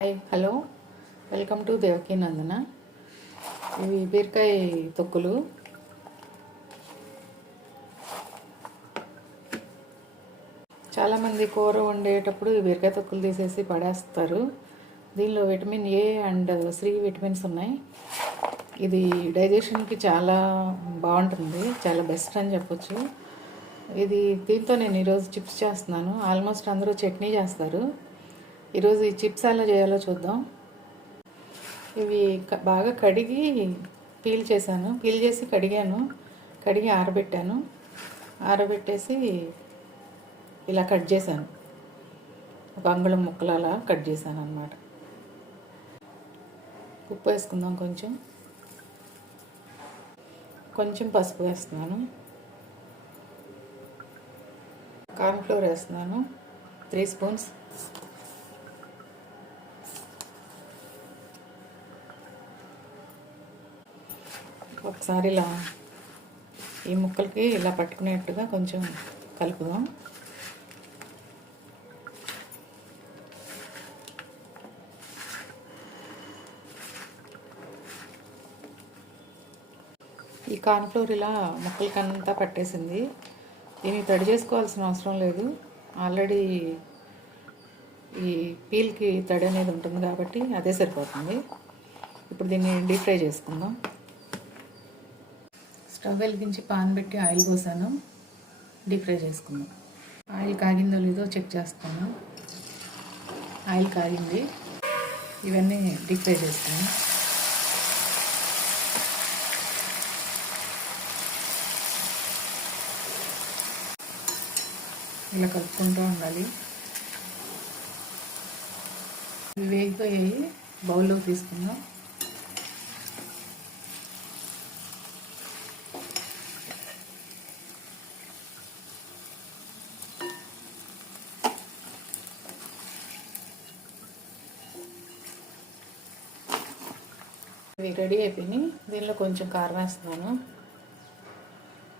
Hi hello welcome to Devaki Nandana ఇవి బీరకాయ తొక్కులు చాలామంది కూర వండేటప్పుడు ఈ బీరకాయ తొక్కులు తీసేసి పడేస్తారు దీనిలో vitamin A and C vitamins ఉన్నాయి ఇది డైజెషన్కి చాలా బాగుంటుంది చాలా బెస్ట్ అని చెప్పొచ్చు ఇది దీంతో నేను ఈరోజు చిప్స్ చేస్తున్నాను ఆల్మోస్ట్ అందరూ చట్నీ చేస్తారు ఈరోజు ఈ చిప్స్ ఎలా చేయాలో చూద్దాం. ఇవి బాగా కడిగి పీల్ చేశాను. పీల్ చేసి కడిగాను. కడిగి ఆరబెట్టాను. ఆరబెట్టేసి ఇలా కట్ చేశాను. ఒక అంగుళం ముక్కలు అలా కట్ చేశాను అనమాట ఉప్పు వేసుకుందాం కొంచెం. కొంచెం పసుపు వేస్తున్నాను. కార్న్ఫ్లోర్ వేస్తున్నాను. Three spoons. ఒకసారి ఇలా ఈ ముక్కలకి ఇలా పట్టుకునేట్టుగా కొంచెం కలుపుదాం. ఈ కార్న్ఫ్లోర్ ఇలా ముక్కలకంతా పట్టేసింది. దీన్ని తడి చేసుకోవాల్సిన అవసరం లేదు. ఆల్రెడీ ఈ పీల్కి తడి అనేది ఉంటుంది కాబట్టి అదే సరిపోతుంది. ఇప్పుడు దీన్ని డీప్ ఫ్రై చేసుకుందాం. స్టవ్ వెలిగించి పాన్ పెట్టి ఆయిల్ పోసాను. డీప్ ఫ్రై చేసుకున్నాం ఆయిల్ కాగిందో లేదో చెక్ చేస్తాను. ఆయిల్ కాగింది. ఇవన్నీ డీప్ ఫ్రై చేస్తాను. ఇలా కలుపుకుంటూ ఉండాలి. ఇవి వేగిపోయాయి. బౌల్లో తీసుకుందాం. ఇవి రెడీ అయిపోయినాయి. దీనిలో కొంచెం కారం వేస్తున్నాను.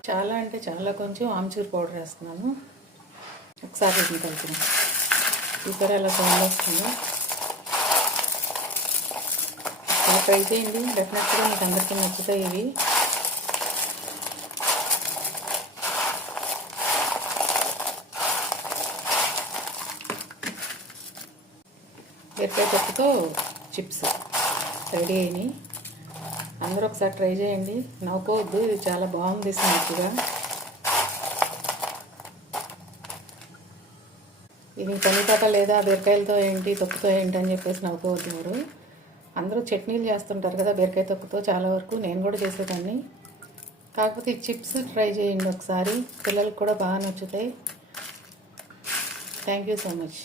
చాలా అంటే చాలా కొంచెం ఆమ్చూర్ పౌడర్ వేస్తున్నాను. ఒకసారి వీటిని కలిపిన చూసారా ఎలా సౌండ్ వస్తుందో. ఇలా ట్రై చేయండి. డెఫినెట్గా మీకు అందరికీ నచ్చుతాయి ఇవి. బీరకాయ పప్పుతో చిప్స్. రెడీ అయినాయి. అందరూ ఒకసారి ట్రై చేయండి. నవ్వుకోవద్దు ఇది చాలా బాగుంది స్నాక్గా ఇది పనిపాట లేదా బీరకాయలతో ఏంటి తొక్కుతో ఏంటి అని చెప్పేసి నవ్వుకోవద్దు మీరు అందరూ చట్నీలు చేస్తుంటారు కదా బీరకాయ తొక్కుతో చాలా వరకు. నేను కూడా చేసేదాన్ని. కాకపోతే ఈ చిప్స్ ట్రై చేయండి ఒకసారి. పిల్లలకు కూడా బాగా నచ్చుతాయి. Thank you so much.